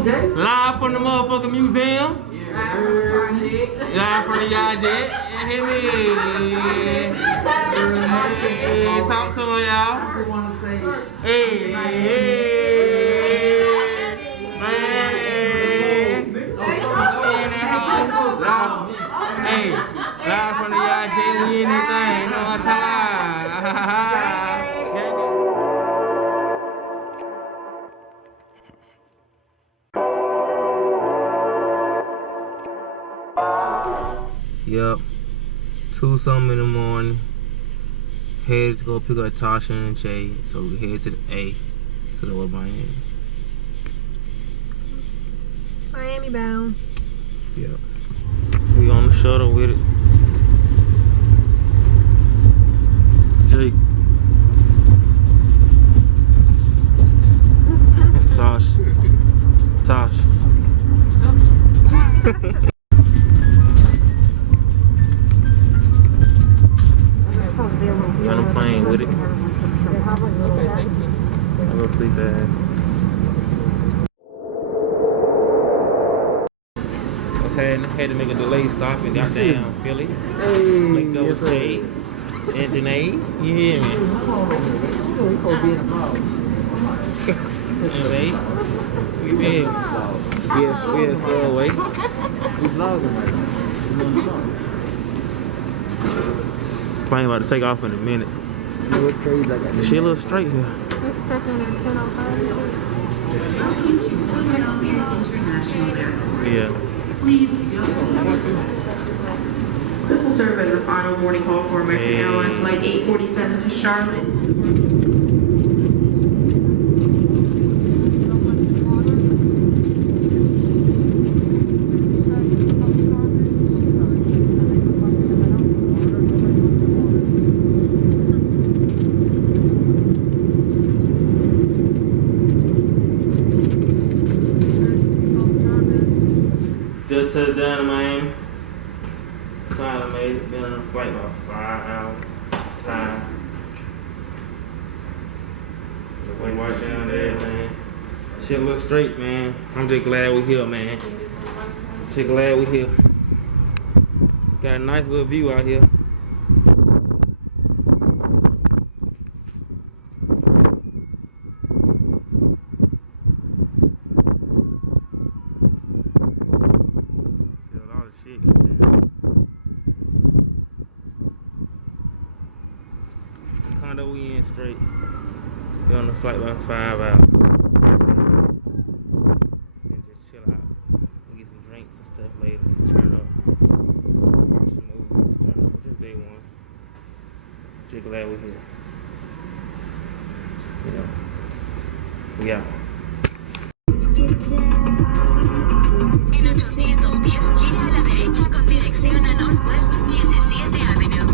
Live from the motherfucking museum. Live from the yard jet. Hear me. Hey, talk to him, y'all. Hey, hey, live from the yard jet. We in that thing. You know what I'm talking Yup, 2-something in the morning. Headed to go pick up Tasha and Jay, so we head to the A, to the Miami. Miami bound. Yup. We on the shuttle with it. Jake. Tosh. On the plane with it. I'll go sleep there. Had to make a delay stop and got down Philly. Like go with Jay and Janae. You hear me? We been. We're Subway. We vlogging right now. Plane about to take off in a minute. She a little straight here. Yeah. Please don't. This will serve as the final boarding call for American Airlines Flight 847 to Charlotte. Just touched down to Miami. Finally made it. Been on a flight about 5 hours. Time. Went right down there, man. Shit look straight, man. I'm just glad we're here, man. Just glad we're here. Got a nice little view out here. Condo we in straight. Been on the flight about 5 hours. And just chill out. We get some drinks and stuff later. Turn up. Watch some movies. Turn up. Just day one. Just glad we're here. You know. We out. En 800 pies, gire a la derecha con dirección a Northwest 17 Avenue.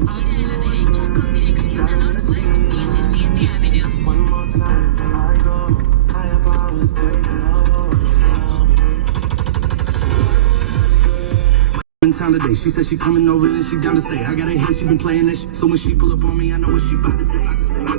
Gira a la derecha con dirección a Northwest 17 Avenue. Holiday. She said she coming over and she down to stay. I got her here, she been playing that shit. So when she pull up on me, I know what she about to say.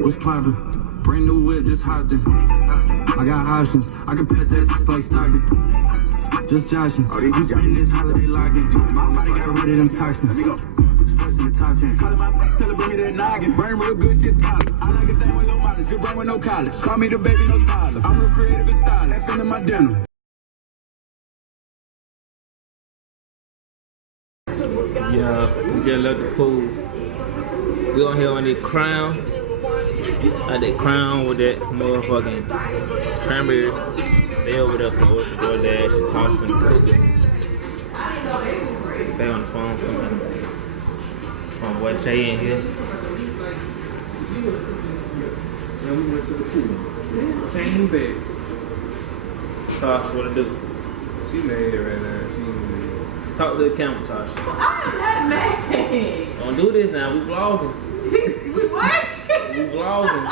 What's poppin'? Brand new whip, just hopped in. I got options. I can pass that shit like Stockton. Just joshing. I'm spending this holiday locked in. My body got rid of them toxins. Expressing the top 10. Call my tell her bring me that noggin. Brain real good, shit scholar. I like a thing with low mileage. Good brain with no college. Call me the baby, no toddler. I'm real creative and stylish. That's into my dinner. Yeah, we just left the pool. We on here on that crown. Like that crown with that motherfucking cranberry. They over there for Ocean DoorDash and Thompson Cook. They on the phone somebody. From what Jay in here. Then we went to the pool. Came back. Tosh, what to do? She mad right now. She talk to the camera, Tosh. I'm not mad. Don't do this now. We vlogging. We what? We vlogging.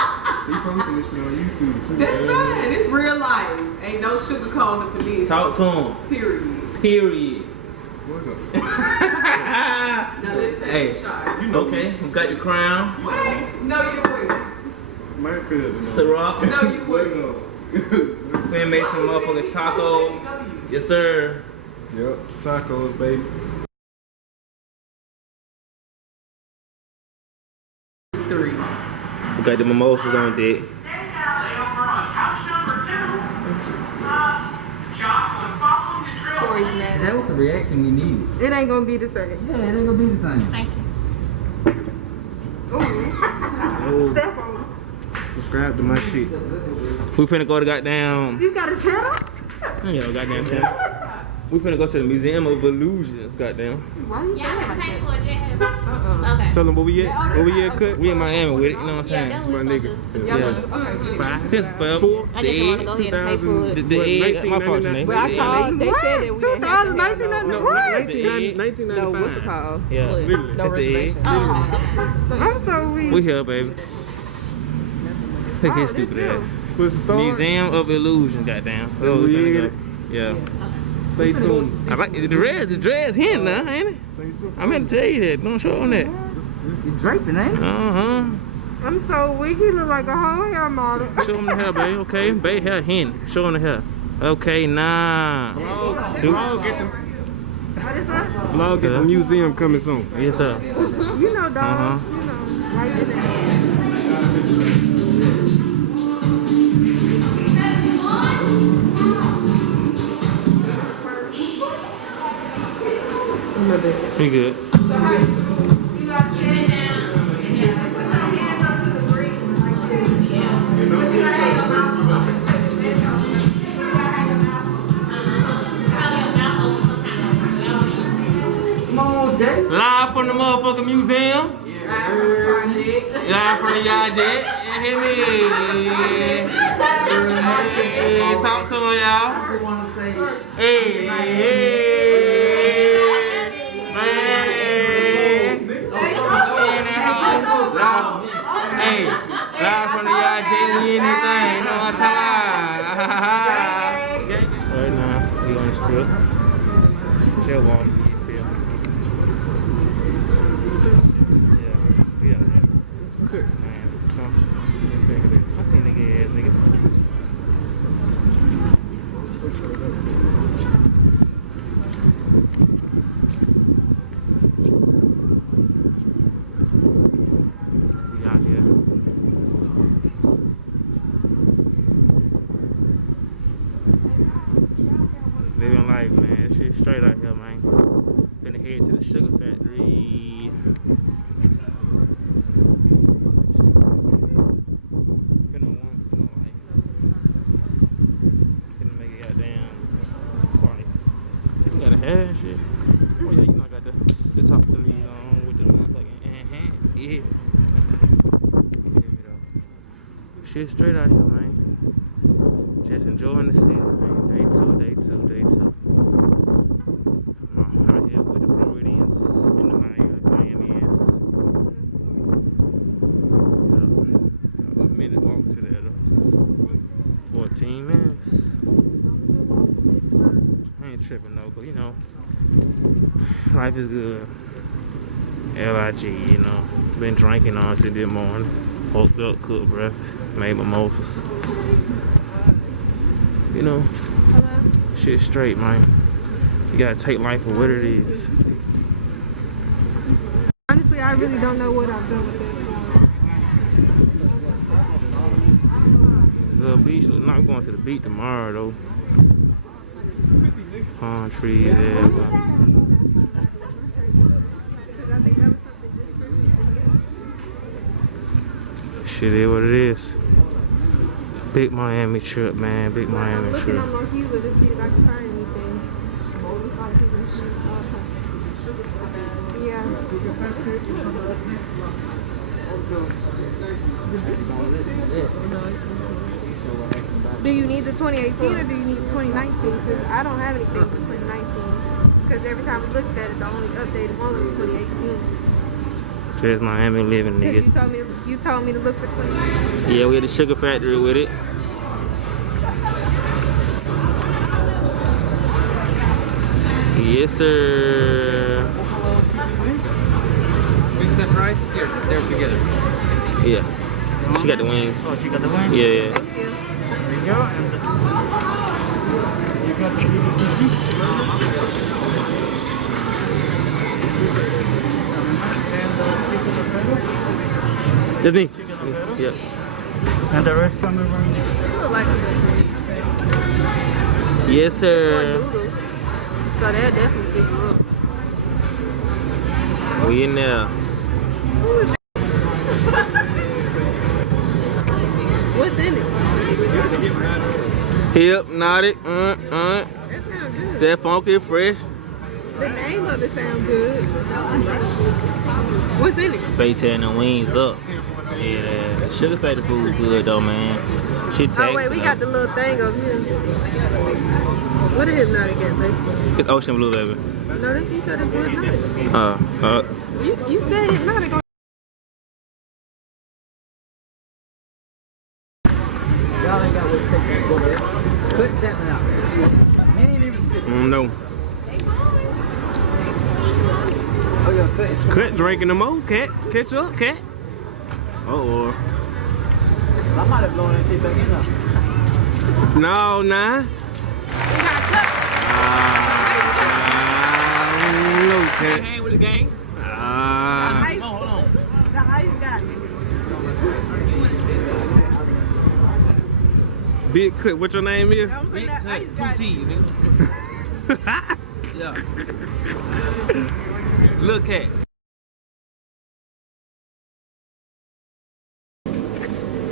We posting this shit on YouTube too. That's fine. It's real life. Ain't no sugarcoating for this. Talk to him. Period. Period. What up? Now listen. Hey, you know, okay, we got the crown. What? No, you wouldn't. My cousin. Ciroc. No, you wouldn't. We made some motherfucking tacos. Yes, sir. Yep, tacos, baby. Three. We got the mimosas on deck. Corey's mad. That was the reaction we needed. It ain't gonna be the second. Yeah, it ain't gonna be the same. Thank you. Step on. Subscribe to my shit. We finna go to goddamn. You got a channel? Yeah, goddamn channel. We finna go to the Museum of Illusions, goddamn. Why you Y'all saying can like pay that? for it, yeah. Okay. Tell them where we at. Where we at, cut? We in Miami with it, you know what I'm saying? Yeah, My nigga. Yeah. Since forever. I The just want to egg. go ahead and pay for it. The egg. My fault, Janae. Well, I called. They said that we didn't have to have no. What? 1995. No, what's it called? Yeah. Literally. That's the egg. Oh, I'm so weak. We here, baby. Look at his stupid ass. What's the story? Museum of Illusion, goddamn. Oh, We we finna in go. it. Yeah. Stay tuned. I like the dreads hitting now, ain't it? Stay tuned. I meant to tell you that. Don't show on that. You draping, ain't it? Uh-huh. I'm so weak. He look like a whole hair model. Show him the hair, babe. Okay, babe, hair hen. Show him the hair. Okay, nah. Vlog get the, What is that? vlog get the museum coming soon. Yes, sir. You know, dog. You know, right in there. Pretty good. Come on, Jay. Live from the motherfucking museum. Project. Live from the yard jet. You hear me? Hey, talk to me, y'all. I want to say, Hey, hey, hey. In that house. Hey, live from the yard jet. We in that thing. You know what I'm talking about? Right now, we on the strip. Chill on. You feel me? Yeah, we out there. Cook. Man, come. I seen nigga ass nigga. We out here. Living life, man. This shit straight out here, man. Finna head to the sugar factory. Finna want some life. Finna make it goddamn twice. You gotta have that shit. Oh yeah, you know I got the top to me on with the motherfucking yeah. Give it up. Shit straight out here, man. Just enjoying the city, man. Day two. I'm out here with the Floridians and the Miamians. A minute walk to there though. 14 minutes. I ain't tripping though, but you know, life is good. LIG, you know. Been drinking on since this morning. Woke up, cooked breakfast, made mimosas. You know, shit straight, man. You gotta take life for what it is. Honestly, I really don't know what I'm doing with it. The beach, not going to the beach tomorrow though. Palm trees, yeah. Shit is what it is. Big Miami trip, man. Big Miami Looking trip. on Mohiba to see if I can find anything. Yeah. Do you need the 2018 or do you need 2019? Because I don't have anything for 2019. Because every time we looked at it, the only updated one was 2018. Just Miami living, Because nigga. you told me to look for 2019. Yeah, we at the sugar factory with it. Yes, sir. 100% price? Here, they're together. Yeah. She got the wings. Oh, she got the wings? Yeah, yeah. Thank you. There you go. And you got the That's me. chicken Alfredo. Yeah. And the rest coming from You look like a good Yes, More sir. noodles. So they'll definitely pick you up. We in there. What's in it? Hypnotic. That sounds good. That funky fresh. The name of it sounds good. What's in it? They tearing the wings up. Yeah, the sugar factory food good though, man. Shit taxing. Oh wait, we got the little thing over here. What is Hypnotic at, baby? It's Ocean Blue, baby. No, this you said it's Hypnotic. You You said Hypnotic. Y'all ain't got what it takes to go there. Quit tapping out. He ain't even sitting. no. Oh, yeah, cut. Cut drinking the most, cat. Catch up, cat. Uh-oh. I might have blown that shit back in now. No, nah. We got cut. No, cat. Hang with the gang. Ice. Hold on. The ice got me. Big Cut, what your name is? I'm Big saying that cut, ice 2 got T, me. nigga. Yeah. Look at.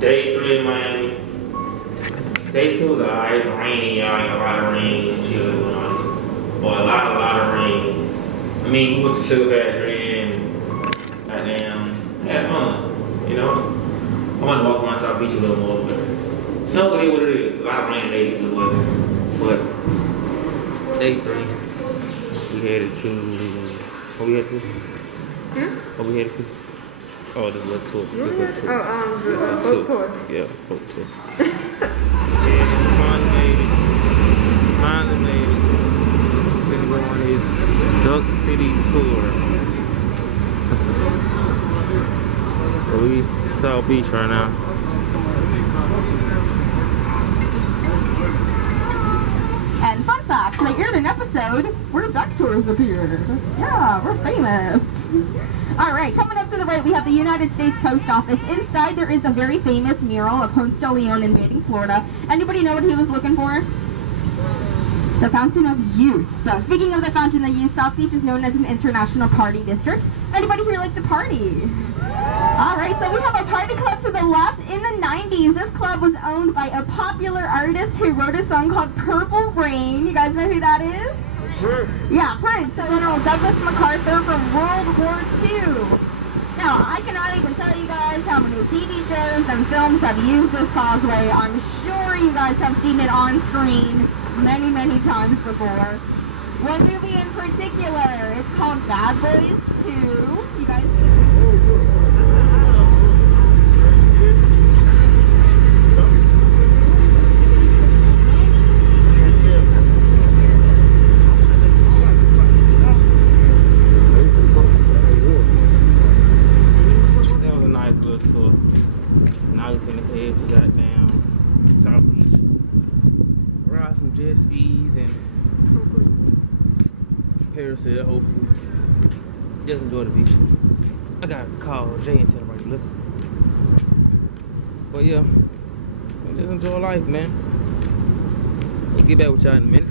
Day 3 in Miami. Day 2 was alright, rainy, y'all. A lot of rain and shit going on. Boy, a lot of rain. I mean, we went to Sugar Factory and goddamn had fun, you know? I want to walk around South Beach a little more, but no, it is what it is. A lot of rain days as well. But day 3, we headed to what we headed to? What we headed to? Oh, this little tour. This little tour. Oh, the boat tour. Yeah, boat tour. Yeah, finally made it. Finally made it. Gonna go on this Duck City tour. So we South Beach right now. And fun fact, they aired an episode where duck tours appeared. Yeah, we're famous. Alright, coming up to the right, we have the United States Post Office. Inside, there is a very famous mural of Ponce de Leon invading Florida. Anybody know what he was looking for? The Fountain of Youth. So, speaking of the Fountain of Youth, South Beach is known as an international party district. Anybody here like to party? Alright, so we have a party club to the left. In the 90s, this club was owned by a popular artist who wrote a song called Purple Rain. You guys know who that is? Yeah, Prince. So General Douglas MacArthur from World War II. Now, I cannot even tell you guys how many TV shows and films have used this causeway. I'm sure you guys have seen it on screen many, many times before. One movie in particular is called Bad Boys 2. You guys... That was a nice little tour. Now we finna head to goddamn South Beach. Ride some jet skis and parasail, hopefully. Just enjoy the beach. I gotta call Jay and tell everybody look. But yeah, just enjoy life, man. I'll get back with y'all in a minute.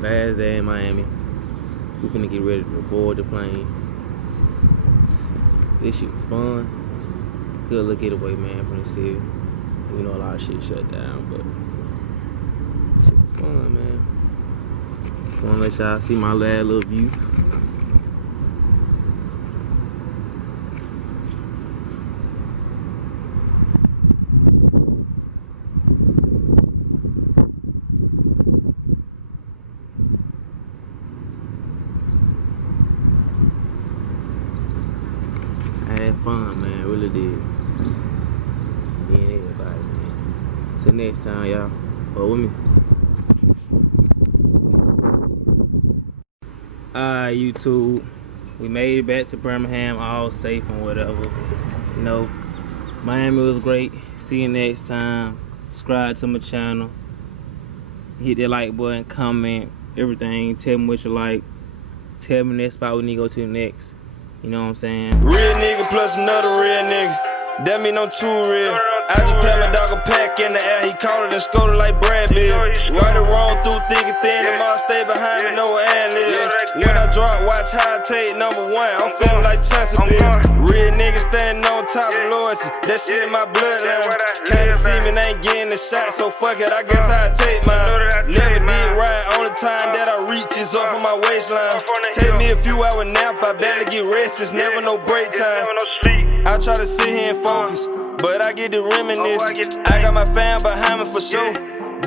Last day in Miami. We finna get ready to board the plane. This shit was fun. Good little getaway, man, from the city. We know a lot of shit shut down, but shit was fun, man. Just wanna let y'all see my last little view. I had fun, man. Really did. Me and everybody, man. Till next time, y'all. But with me. Alright, YouTube. We made it back to Birmingham, all safe and whatever. You know, Miami was great. See you next time. Subscribe to my channel. Hit that like button, comment, everything. Tell me what you like. Tell me next spot we need to go to next. You know what I'm saying? Real nigga plus another real nigga. That mean I'm too real. I just pat my dog a pack in the air. He caught it and scored it like Brad Bill. Right or wrong, through thick and thin. Them all stay behind me, no ad-lib. When I drop, watch how I take #1. I'm feeling like Chancellorville. Real niggas standing on top of loyalty. That shit in my bloodline. Can't see me, ain't getting the shot, so fuck it, I guess I take mine. Never did right, only time that I reach is off of my waistline. Take me a few hour nap, I barely get rest, it's never no break time. I try to sit here and focus, but I get to reminisce. I got my fam behind me for sure,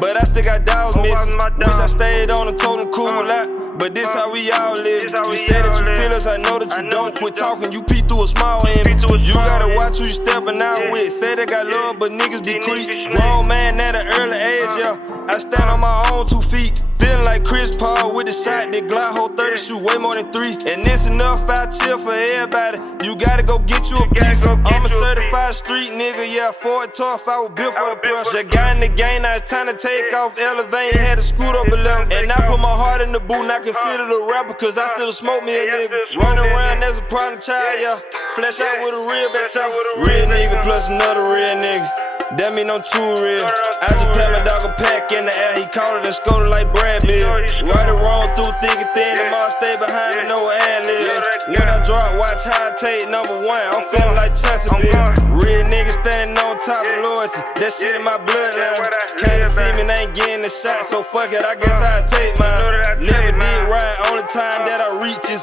but I still got dogs missing. Wish I stayed on and told them cool out, but this how we all live. You say that you feel us, I know that you don't. Quit talking, you pee through a small image. You gotta watch who you stepping out with. Say they got love, but niggas be creep. Grown man at an early age, yeah. I stand on my own 2 feet. Feeling like Chris Paul with the shot. That Glock hold 30, shoot way more than 3. And it's enough, I chill for everybody. You gotta go get you a piece. I'm a certified street nigga, yeah. Ford tough, I was built for the pressure. Got in the game, now it's time to take off. Elevate, had to scoot up a level. And I put my heart in the boot, now consider the rapper, cause I still smoke me a nigga. Running around as a problem child, yeah. Flesh out with a real back top. Real nigga plus another real nigga. That mean I'm too real. I just pat my dog a pack in the air. He caught it and scored it like Brad Bill. Right or wrong, through thick and thin. Them all stay behind me, no ad-lib. When I drop, watch how I take #1. I'm feeling like Chancellorville. Real niggas standing on top of loyalty. That shit in my bloodline. Can't see me, ain't getting the shot, so fuck it, I guess I take mine. Never did right, only time that I reach is